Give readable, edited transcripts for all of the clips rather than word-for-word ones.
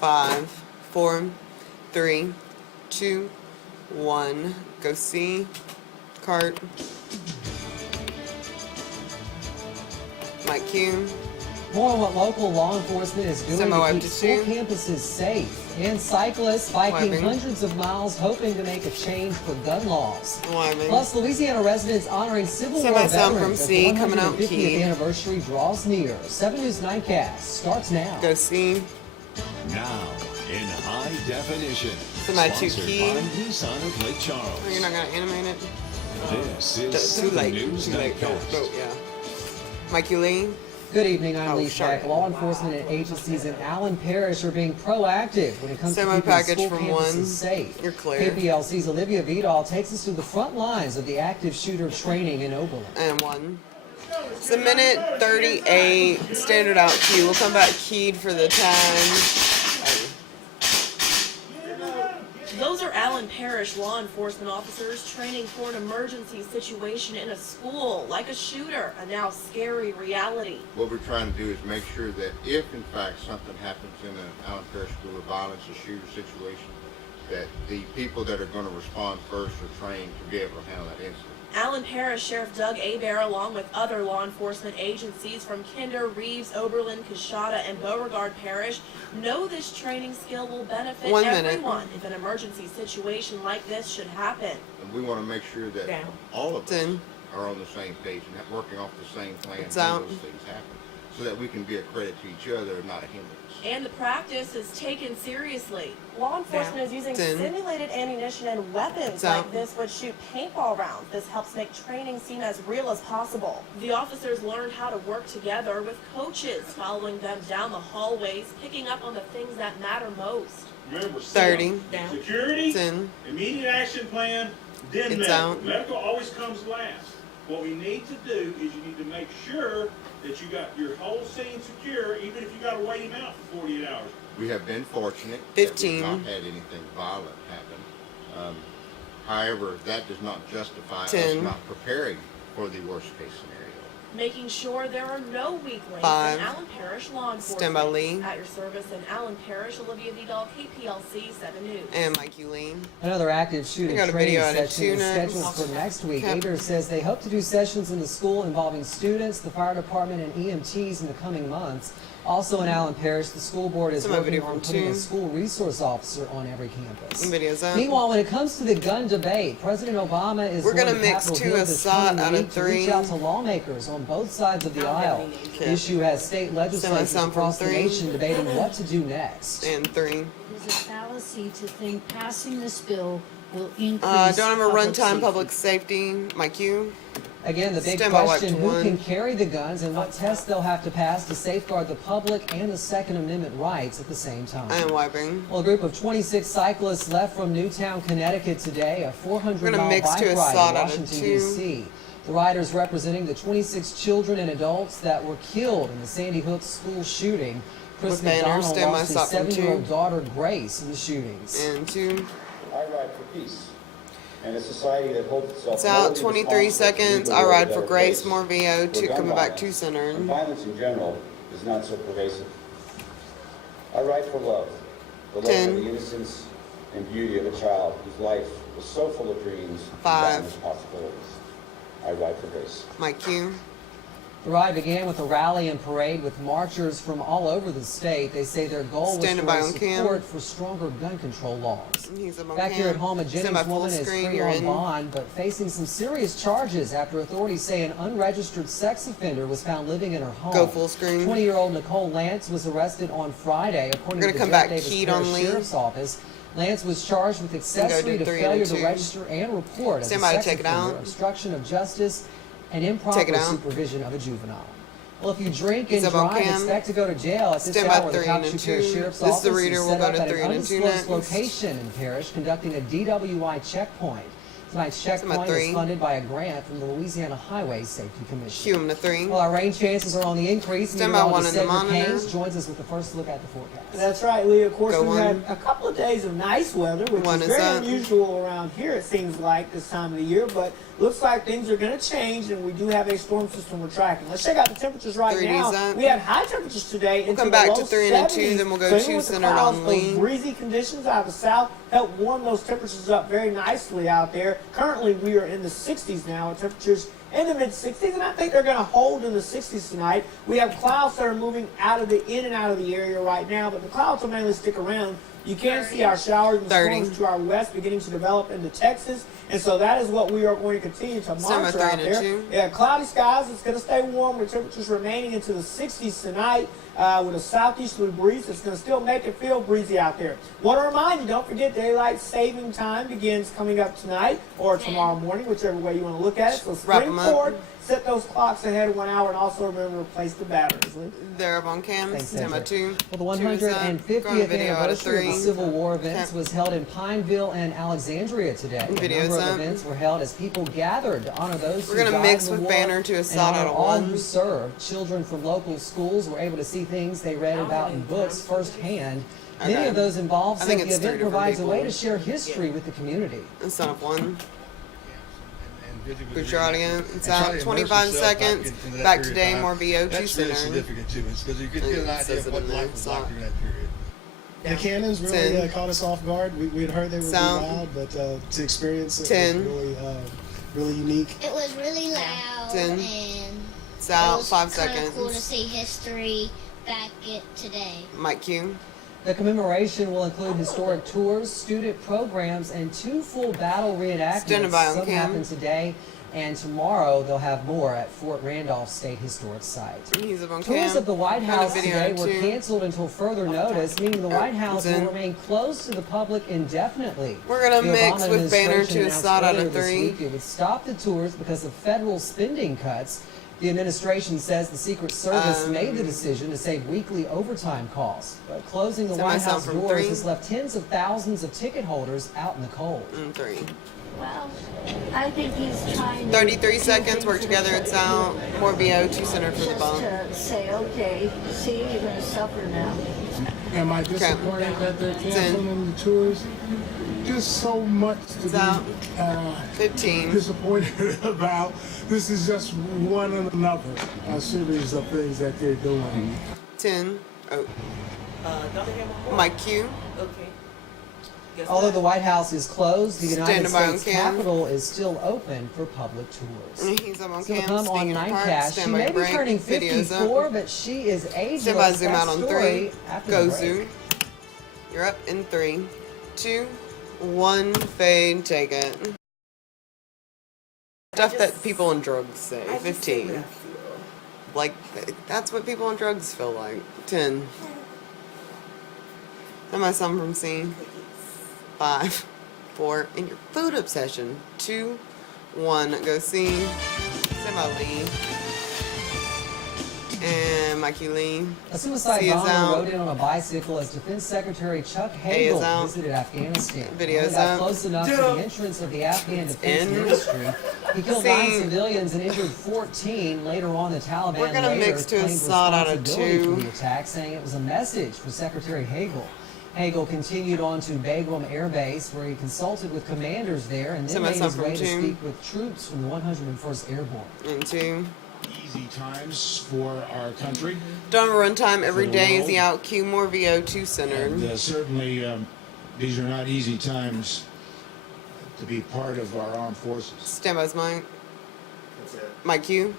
5, 4, 3, 2, 1. Go see. Cart. Mike Q. More on what local law enforcement is doing to keep school campuses safe. And cyclists biking hundreds of miles hoping to make a change for gun laws. Plus, Louisiana residents honoring Civil War veterans as the 150th anniversary draws near. 7 News Nightcast starts now. Go see. Now, in high definition. Sponsored by Sisson of Lake Charles. Oh, you're not going to animate it? This is 7 News Nightcast. Yeah. Mikey Lee. Good evening, I'm Lee Shack. Law enforcement and agencies in Allen Parish are being proactive when it comes to keeping school campuses safe. You're clear. KPLC's Olivia Vidal takes us to the front lines of the active shooter training in Oberlin. And 1. It's a minute 38, standard out key. We'll come back keyed for the time. Those are Allen Parish law enforcement officers training for an emergency situation in a school, like a shooter, a now scary reality. What we're trying to do is make sure that if, in fact, something happens in an Allen Parish school of violence, a shooter situation, that the people that are going to respond first are trained to be able to handle that incident. Allen Parish Sheriff Doug Hebert, along with other law enforcement agencies from Kinder, Reeves, Oberlin, Coshada, and Beauregard Parish, know this training skill will benefit everyone if an emergency situation like this should happen. And we want to make sure that all of us are on the same page and working off the same plan when those things happen, so that we can be a credit to each other and not a hindrance. And the practice is taken seriously. Law enforcement is using simulated ammunition and weapons like this would shoot paintball rounds. This helps make training seem as real as possible. The officers learned how to work together with coaches, following them down the hallways, picking up on the things that matter most. Remember, 30. Security, immediate action plan, then medical. Medical always comes last. What we need to do is you need to make sure that you got your whole scene secure, even if you got to wait him out for 48 hours. We have been fortunate that we've not had anything violent happen. However, that does not justify us not preparing for the worst case scenario. Making sure there are no weak links in Allen Parish law enforcement. Stand by Lee. At your service in Allen Parish, Olivia Vidal, KPLC 7 News. And Mikey Lee. Another active shooting training session is scheduled for next week. Hebert says they hope to do sessions in the school involving students, the fire department, and EMTs in the coming months. Also in Allen Parish, the school board is working on putting a school resource officer on every campus. Meanwhile, when it comes to the gun debate, President Obama is going to Capitol Hill this coming week to reach out to lawmakers on both sides of the aisle. The issue has state legislators across the nation debating what to do next. And 3. It is a fallacy to think passing this bill will increase don't have a runtime public safety. Mike Q. Again, the big question, who can carry the guns and what tests they'll have to pass to safeguard the public and the Second Amendment rights at the same time. I am wiping. Well, a group of 26 cyclists left from Newtown, Connecticut today, a 400-mile bike ride in Washington, D.C. The riders representing the 26 children and adults that were killed in the Sandy Hook school shooting. Chris McDonald lost his 7-year-old daughter, Grace, in the shootings. And 2. I ride for peace. And a society that holds itself. It's out 23 seconds. I ride for Grace. More VO. Coming back to center. And violence in general is not so pervasive. I ride for love. The love of the innocence and beauty of a child whose life was so full of dreams and boundless possibilities. I ride for Grace. Mike Q. The ride began with a rally and parade with marchers from all over the state. They say their goal was to raise support for stronger gun control laws. Back here at home, a Jennings woman is free on bond, but facing some serious charges after authorities say an unregistered sex offender was found living in her home. Go full screen. 20-year-old Nicole Lance was arrested on Friday, according to the Jeff Davis Parish Sheriff's Office. Lance was charged with accessory to failure to register and report as a sex offender, obstruction of justice, and improper supervision of a juvenile. Well, if you drink and drive, expect to go to jail. At this hour, the Calhoun Parish Sheriff's Office is set up at an undisclosed location in Parish, conducting a DWI checkpoint. Tonight's checkpoint is funded by a grant from the Louisiana Highway Safety Commission. Cue him to 3. Well, our rain chances are on the increase. Stand by 1 in the monitor. Haynes joins us with the first look at the forecast. That's right, Lee. Of course, Go we've on. had a couple of days of nice weather, which One is is very up. unusual around here, it seems like, this time of the year. But looks like things are going to change, and we do have a storm system we're tracking. Let's check out the temperatures right 30's now. up. We have high temperatures today. We'll into come the back low to 3 and 2, 70s. then we'll go So even 2 with the centered clouds, on those Lee. breezy conditions out of the south help warm those temperatures up very nicely out there. Currently, we are in the 60s now. Temperatures in the mid-60s, and I think they're going to hold in the 60s tonight. We have clouds that are moving in and out of the area right now, but the clouds will mainly stick around. You can see our showers and 30. storms to our west beginning to develop into Texas, and so that is what we are going to continue to monitor 3 out and there. 2. Yeah, cloudy skies. It's going to stay warm with temperatures remaining into the 60s tonight with a southeasterly breeze. It's going to still make it feel breezy out there. Want to remind you, don't forget daylight saving time begins coming up tonight or tomorrow morning, whichever way you want to look at it. So Wrap spring 'em up. forward, set those clocks ahead of 1 hour, and also remember to replace the batteries. Lee. They're up on cam. Thanks, Stand by Cedric. 2. Well, the 2 is up. Go on 150th video out of anniversary of 3. the Civil War events Okay. was held in Pineville and Alexandria today. Video's a number of up. events were held as people gathered to honor those We're who gonna died mix in the with war banner to a and side honor out of all 1. who served. Children from local schools were able to see things they read about in books firsthand. Okay. Many of those involved I said think the it's 3 event different provides a way people. to share history with the community. Son of 1. And Put your audio. It's try to out. immerse 25 yourself seconds. into that Back period today, of time. more VO2 That's really center. significant too, because you get an It idea says of it what in there. life was like during that period. The cannons really 10. caught us off guard. We had heard they were Sound. loud, but to experience it 10. was really unique. It was really loud 10. and It's it out. was 5 kinda seconds. cool to see history back it today. Mike Q. The commemoration will include historic tours, student programs, and 2 full battle reenactments. Standing by on Some cam. happen today, and tomorrow they'll have more at Fort Randolph State Historic Site. He's up on Tours cam. of the White Kind of House video today were too. canceled until further notice, meaning the White House it's in. will remain closed to the public indefinitely. We're gonna The mix Obama with banner administration to a announced side out earlier of this 3. week it would stop the tours because of federal spending cuts. The administration says the Secret Service made the decision to save weekly overtime costs. But closing the Send White myself House from doors 3. has left tens of thousands of ticket holders out in the cold. 3. Well, I think he's trying to 33 do seconds. things Work that together. are It's out. More VO2 center for the just bump. to say, okay, see, you're going to suffer now. Am I disappointed that they're canceling the tours? Just so much to It's out. be 15. disappointed about. This is just one and another series of things that they're doing. 10. Oh. Mike Q. Although the White House is closed, the United Standing by on States cam. Capitol is still open for public tours. He's up on Still to cam. come on Speaking of parts, Nightcast. She stand by may be break. turning Video's up. 54, but she is ageless. Stand by, zoom That out on story 3. after Go the break. zoom. You're up in 3, 2, 1. Fade. Take it. Stuff that people on drugs say. 15. Like, that's what people on drugs feel like. 10. Am I some from C? 5, 4. In your food obsession. 2, 1. Go C. Stand by Lee. And Mikey Lee. A suicide C is bomber out. rode in on a bicycle as Defense Secretary Chuck A is Hagel out. visited Afghanistan. Video's He got out. close enough to the entrance of the Afghan Defense in. Ministry. He killed C. 9 civilians and injured 14. Later on, the Taliban We're gonna later mix to a claimed side out of responsibility 2. for the attack, saying it was a message for Secretary Hagel. Hagel continued on to Bagram Air Base, where he consulted with commanders there and then Somebody made his suffer way to too. speak with troops from the 101st Airborne. And 2. Easy times for our country. Done run time every For the day is world. the out Q. More VO2 centered. And certainly these are not easy times to be part of our armed forces. Stand by's Mike. Mike Q.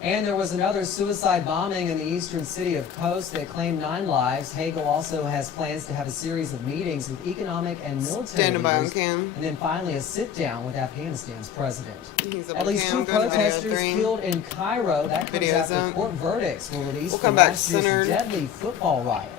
And there was another suicide bombing in the eastern city of Khost that claimed 9 lives. Hagel also has plans to have a series of meetings with economic and military Standing by on leaders, cam. and then finally a sit-down with Afghanistan's president. He's up At on least cam. 2 Go to video protesters 3. killed in Cairo. That comes Video's after up. court verdicts were released We'll from come back last year's centered. deadly football riot.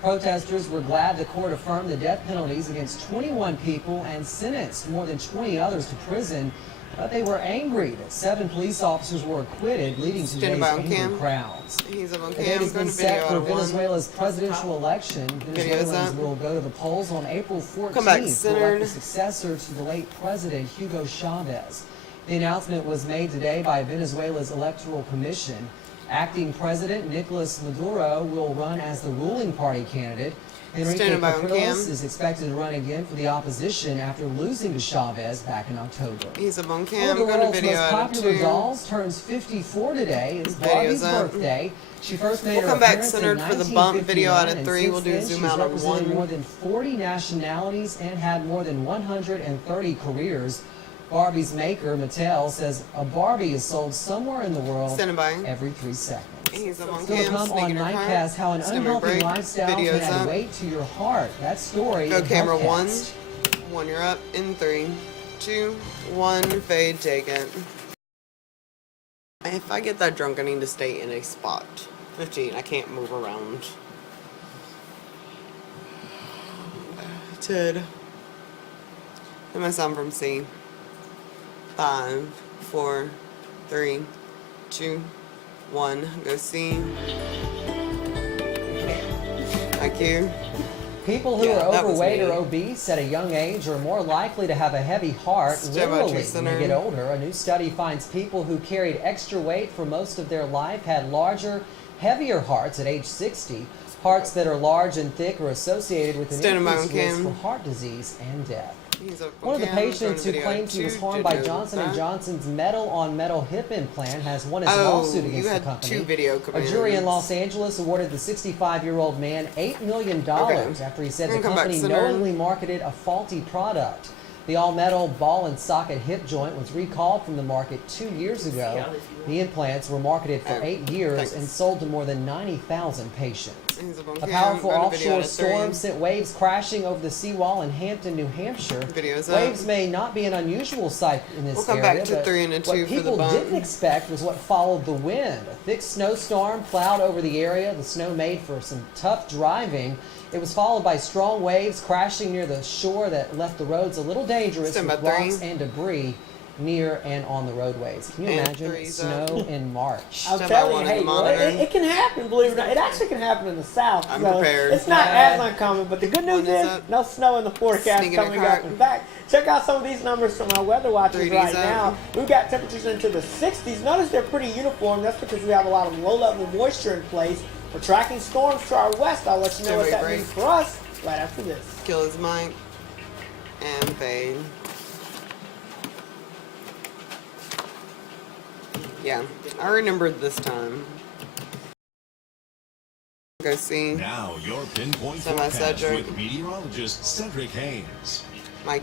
Protesters were glad the court affirmed the death penalties against 21 people and sentenced more than 20 others to prison. But they were angry that 7 police officers were acquitted, leading to today's angry crowds. He's up on The cam. date has been set for video Venezuela's presidential election. Venezuelans will go to the polls on April 14th to elect a successor to the late president, Hugo Chavez. The announcement was made today by Venezuela's Electoral Commission. Acting President Nicolas Maduro will run as the ruling party candidate. Enrique Capriles is expected to run again for the opposition after losing to Chavez back in October. He's up on cam. One of the world's most popular dolls turns 54 today. It's Barbie's birthday. She first made her appearance in 1959, for the bump video out of 3. We'll We'll do zoom out on 1. More than 40 nationalities and had more than 130 careers. Barbie's maker, Mattel, says a Barbie is sold somewhere in the world every 3 seconds. Still come on Nightcast, how an unhealthy lifestyle can add weight to your heart. That story. Go camera 1. 1, you're up in 3, 2, 1, fade, take it. If I get that drunk, I need to stay in a spot. 15, I can't move around. 10. And my sound from C. 5, 4, 3, 2, 1. Go C. IQ. People who are overweight or obese at a young age are more likely to have a heavy heart literally when they get older. A new study finds people who carried extra weight for most of their life had larger, heavier hearts at age 60. Hearts that are large and thick are associated with an increased risk for heart disease and death. One of the patients who claimed he was harmed by Johnson & Johnson's metal-on-metal hip implant has won his lawsuit against the company. A jury in Los Angeles awarded the 65-year-old man $8 million after he said the company knowingly marketed a faulty product. The all-metal ball and socket hip joint was recalled from the market 2 years ago. The implants were marketed for 8 years and sold to more than 90,000 patients. A powerful offshore storm sent waves crashing over the seawall in Hampton, New Hampshire. Waves may not be an unusual sight in this area, but what people didn't expect was what followed the wind. A thick snowstorm plowed over the area. The snow made for some tough driving. It was followed by strong waves crashing near the shore that left the roads a little dangerous with rocks and debris near and on the roadways. Can you imagine snow in March? I'm telling you, hey, well, it can happen, believe it or not. It actually can happen in the South. I'm prepared. It's not as uncommon, but the good news is no snow in the forecast coming up. In fact, check out some of these numbers from our weather watchers right now. We've got temperatures into the 60s. Notice they're pretty uniform. That's because we have a lot of low-level moisture in place. We're tracking storms to our west. I'll let you know what that means for us right after this. Kill his mic and fade. Yeah, I remembered this time. Go see. Now your pinpoint forecast with meteorologist Cedric Haynes.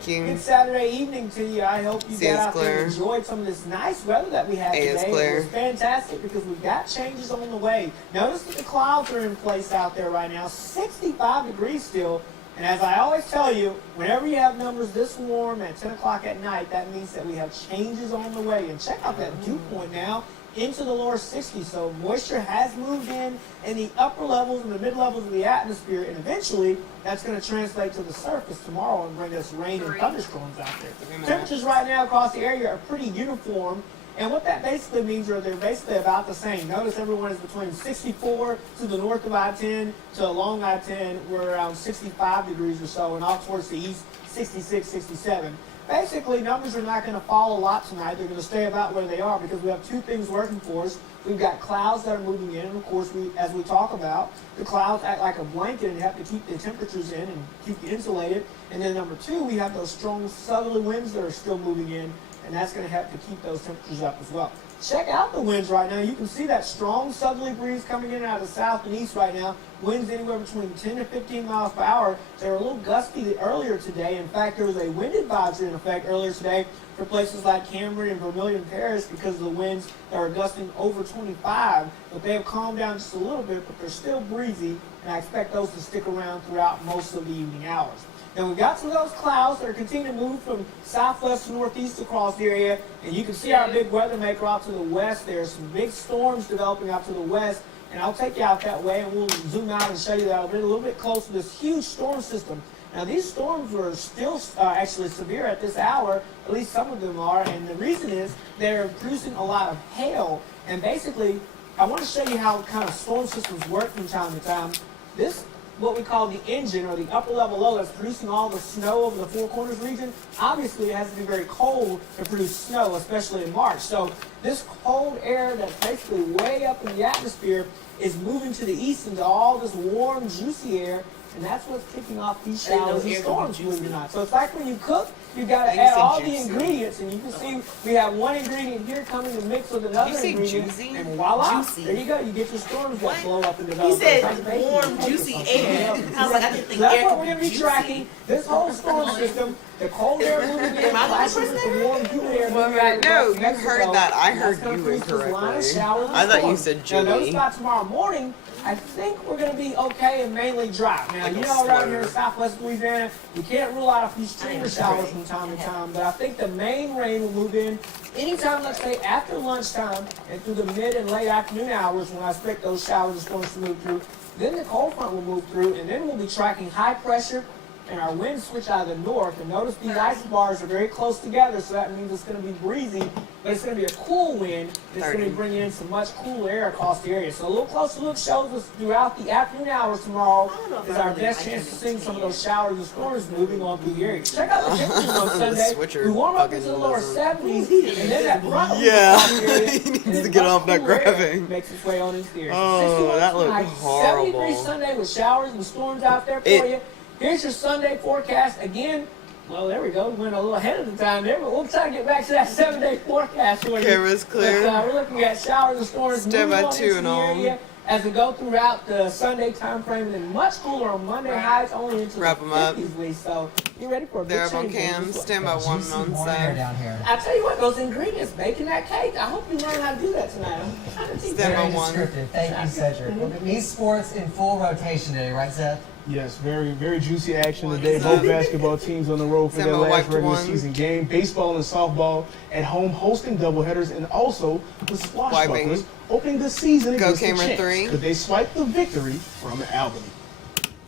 Good Saturday evening to you. I hope you got out there and enjoyed some of this nice weather that we had today. It was fantastic because we've got changes on the way. Notice that the clouds are in place out there right now. 65 degrees still. And as I always tell you, whenever you have numbers this warm at 10 o'clock at night, that means that we have changes on the way. And check out that dew point now into the lower 60s. So moisture has moved in the upper levels and the mid levels of the atmosphere. And eventually, that's going to translate to the surface tomorrow and bring us rain and thunderstorms out there. Temperatures right now across the area are pretty uniform. And what that basically means are they're basically about the same. Notice everyone is between 64 to the north of I-10 to along I-10. We're around 65 degrees or so, and off towards the east, 66, 67. Basically, numbers are not going to fall a lot tonight. They're going to stay about where they are because we have two things working for us. We've got clouds that are moving in, and of course, as we talk about, the clouds act like a blanket and have to keep the temperatures in and keep you insulated. And then number two, we have those strong southerly winds that are still moving in, and that's going to have to keep those temperatures up as well. Check out the winds right now. You can see that strong southerly breeze coming in out of the south and east right now. Winds anywhere between 10 to 15 miles per hour. They were a little gusty earlier today. In fact, there was a wind advisory in effect earlier today for places like Camden and Vermilion Parish because of the winds that were gusting over 25. But they have calmed down just a little bit, but they're still breezy, and I expect those to stick around throughout most of the evening hours. Now we've got some of those clouds that are continuing to move from southwest to northeast across the area, and you can see our big weather maker out to the west. There's some big storms developing out to the west, and I'll take you out that way, and we'll zoom out and show you that a little bit closer. This huge storm system Now, these storms were still actually severe at this hour, at least some of them are, and the reason is they're producing a lot of hail. And basically, I want to show you how kind of storm systems work from time to time. This, what we call the engine, or the upper level low that's producing all the snow over the Four Corners region, obviously it has to be very cold to produce snow, especially in March. So this cold air that's basically way up in the atmosphere is moving to the east into all this warm, juicy air, and that's what's kicking off these showers and storms, believe it or not. So it's like when you cook, you got to add all the ingredients, and you can see we have one ingredient here coming to mix with another ingredient, and voila, there you go. You get your storms that blow up and develop. He said warm, juicy air. I was like, I didn't think that's air what we're could going be to be tracking. This whole storm system, the cold air moving in, clashing with the warm, humid air. Well, right, no, you heard that. I heard you incorrectly. I thought you said Now, notice Julie. by tomorrow morning, I think we're going to be okay and mainly dry. Now, you know, around here in southwest Louisiana, you can't rule out a few streamer showers from time to time, but I think the main rain will move in anytime, let's say, after lunchtime and through the mid and late afternoon hours when I expect those showers and storms to move through. Then the cold front will move through, and then we'll be tracking high pressure, and our winds switch out of the north. And notice these ice bars are very close together, so that means it's going to be breezy, but it's going to be a cool wind. It's going to be bringing in some much cooler air across the area. So a little closer look shows us throughout the afternoon hours tomorrow is our best chance to see some of those showers and storms moving on through the area. Check out the temperatures on Sunday. We warm up into the lower 70s, and then that front will Yeah, the area, he needs to get off that grabbing. makes its way on into the area. Oh, that looked tonight, horrible. 73 Sunday with showers and storms out there for you. Here's your Sunday forecast. Again, well, there we go. We went a little ahead of the time there, but we'll try to get back to that 7-day forecast for you. Camera's clear. But, we're looking at showers and storms moving on into the area as we go throughout the Sunday time frame, and then much cooler on Monday highs only into the 50s, Lee. So you ready for a big They're up on change? cam. Stand by one on side. down here. I tell you what, those ingredients, baking that cake. I hope you learn how to do that tonight. I'm trying to teach Very you. descriptive. Thank you, Cedric. Well, these sports in full rotation today, right, Seth? Yes, very juicy action today. Both basketball teams on the road for their last regular season game. Baseball and softball at home hosting doubleheaders, and also the Swashbucklers opening the season against the Champs. Three. But they swiped the victory from Albany.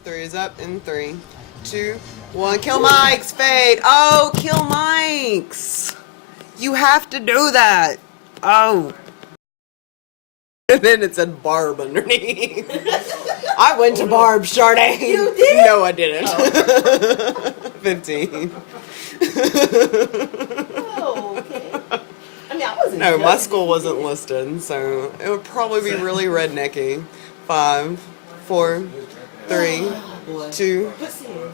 3 is up in 3, 2, 1. Kill Mike's fade. Oh, kill Mike's. You have to do that. Oh. And then it said Barb underneath. I went to Barb, Sade. You did? No, I didn't. 15. Oh, okay. I mean, I wasn't. No, my school wasn't listed, so it would probably be really rednecky. 5, 4, 3, 2,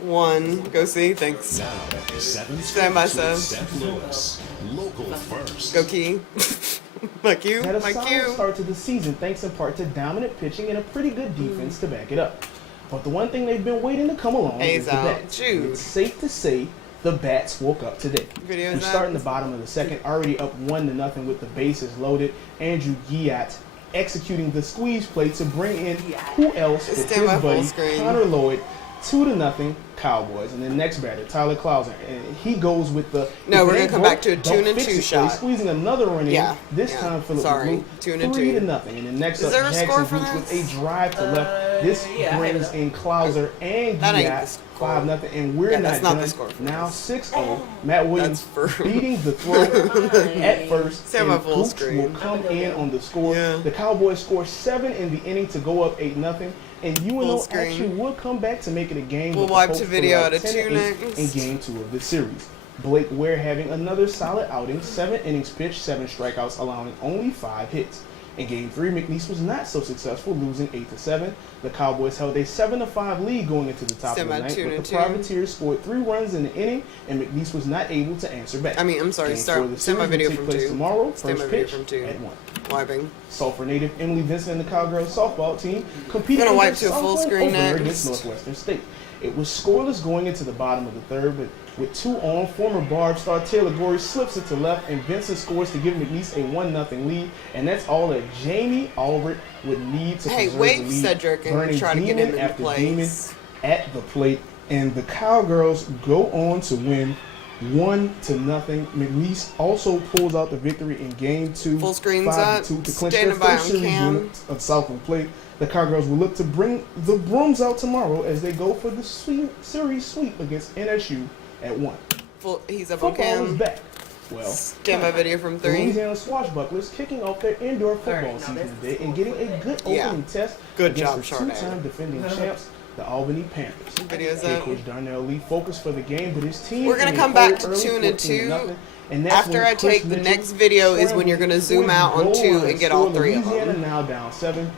1. Go see. Thanks. Now, 7 Stand by, St. Seth. Louis. Local first. Go Key. My cue. Had a My solid cue. start to the season thanks in part to dominant pitching and a pretty good defense to back it up. But the one thing they've been waiting to come along is the out. bats. Jude. It's safe to say the bats woke up today. Video's We're starting the bottom of the second, already up 1-0 with the bases loaded. Andrew Giat executing the squeeze play to bring in who else but Stand by his full buddy screen. Connor Lloyd. 2-0 Cowboys. And then next batter, Tyler Clausen. And he goes with the No, if we're it gonna ain't come broke, back to a don't 2 and fix 2 it play, shot. squeezing another run in. Yeah, This yeah. time Philip Sorry, Blue, 2 and 2. 3-0. And then next Is up, there a score Jackson for Gooch with this? a drive to left. This yeah, I brings have in Clauser and That ain't the Giat. score. 5-0, and we're Yeah, not that's not done. the score for Now this. 6-0. Matt Williams beating the throw at first. Stand and by full Gooch screen. will come in on the score. Yeah. The Cowboys score 7 in the inning to go up 8-0. And UNO screen. actually will come back to make it a game. We'll with the wipe Colts to for video about at a 10-8 2 next. in game 2 of the series. Blake Ware having another solid outing, 7 innings pitched, 7 strikeouts, allowing only 5 hits. In Game 3, McNeese was not so successful, losing 8-7. The Cowboys held a 7-5 lead going into the top of the ninth, but the Privateers scored 3 runs in the inning, and McNeese was not able to answer back. I mean, I'm sorry, Game start. 4 of the Stand by series video will from take place 2. tomorrow, Stand by first video pitch from 2. at 1. Wiping. Sulphur native Emily Vincent and the Cowgirls softball team competed Gonna in wipe their to a full Southland screen opener next. against Northwestern State. It was scoreless going into the bottom of the third, but with 2 on, former Barb star Taylor Gorey slips it to left, and Vincent scores to give McNeese a 1-0 lead, and that's all that Jamie Albert would need to preserve wave the lead. Cedric and Burning try to get him demon into after demon place. at the plate, and the Cowgirls go on to win 1-0. McNeese also pulls out the victory in game 2. Full screen's up. 5-2 to clinch their Standing by first on series cam. win of Southland Plate. The Cowgirls will look to bring the brooms out tomorrow as they go for the series sweep against NSU at 1. He's up on Football is cam. back. Well, Stand by video from the 3. Louisiana Swashbucklers kicking off their indoor football season today and getting a good opening test Good against job, the Charlotte. two-time defending champs, the Albany Panthers. Video's Head up. Coach Darnell Lee focused for the game, but his team. We're gonna come back to 2 and 2. After I take the next video is when you're gonna zoom out on 2 and get all 3 of Louisiana them. now down 7,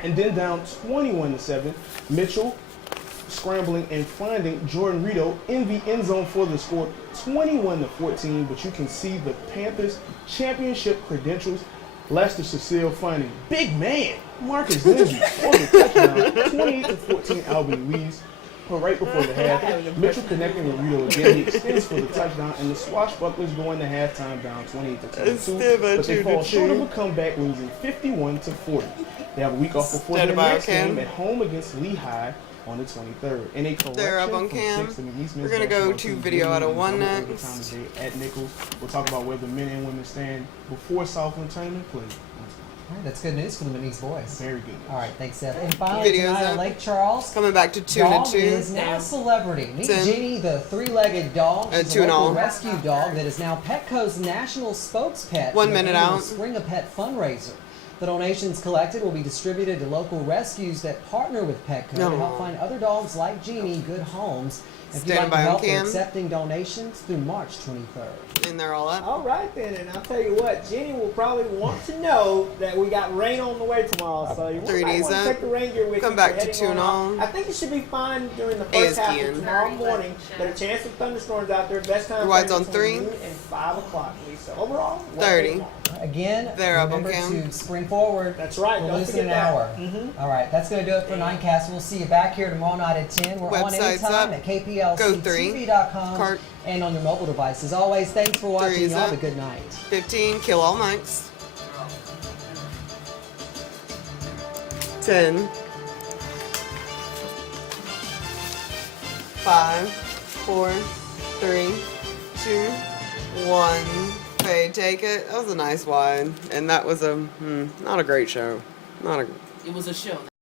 and then down 21-7. Mitchell scrambling and finding Jordan Rito in the end zone for the score, 21-14. But you can see the Panthers' championship credentials. Lester Cecile finding big man Marcus Lindsay for the touchdown, 28-14. Albany leads. But right before the half, Mitchell connecting with Rito again. He extends for the touchdown, and the Swashbucklers going to halftime down 28-22. But they fall short of a comeback, losing 51-40. They have a week off before their next game at home against Lehigh on the 23rd. And a They're up on cam. We're going to go to video out of 1 next. At Nichols, we'll talk about where the men and women stand before Southland tournament play. All right, that's good news for the McNeese boys. Very good. All right, thanks, Seth. And finally, Videos tonight up. at Lake Charles, Coming back to 2 and dog 2. is now a celebrity. Meet 10. Jeannie, the 3-legged dog. She's 2 a and local all. rescue dog that is now Petco's national spokespet. 1 for the minute annual out. Spring a Pet fundraiser. The donations collected will be distributed to local rescues that partner with Petco to help find other dogs like Jeannie good homes. If you'd like Standing to by on help, they're cam. accepting donations through March 23rd. And they're all up. All right then, and I'll tell you what, Jenny will probably want to know that we got rain on the way tomorrow, so you might 3D's want to up. take the rain gear with Come you. back We're to heading 2 and on all. out. I think it should be fine during the first half of ESPN. tomorrow morning, but a chance of thunderstorms out there. Best time Rides frame on between 3. noon and 5 o'clock, Lisa. Overall, 30. Again, They're up on remember cam. to spring forward. That's right. We'll Don't lose in forget an that. hour. All right, that's going to do it for Nightcast. We'll see you back here tomorrow night at 10. We're on Website's anytime up. at Go 3. KPLC-TV.com and on your mobile device. As always, thanks for watching. 3's Y'all have a up. good night. 15. Kill all mics. 10. 5, 4, 3, 2, 1. Fade, take it. That was a nice wide. And that was not a great show. Not a It was a show.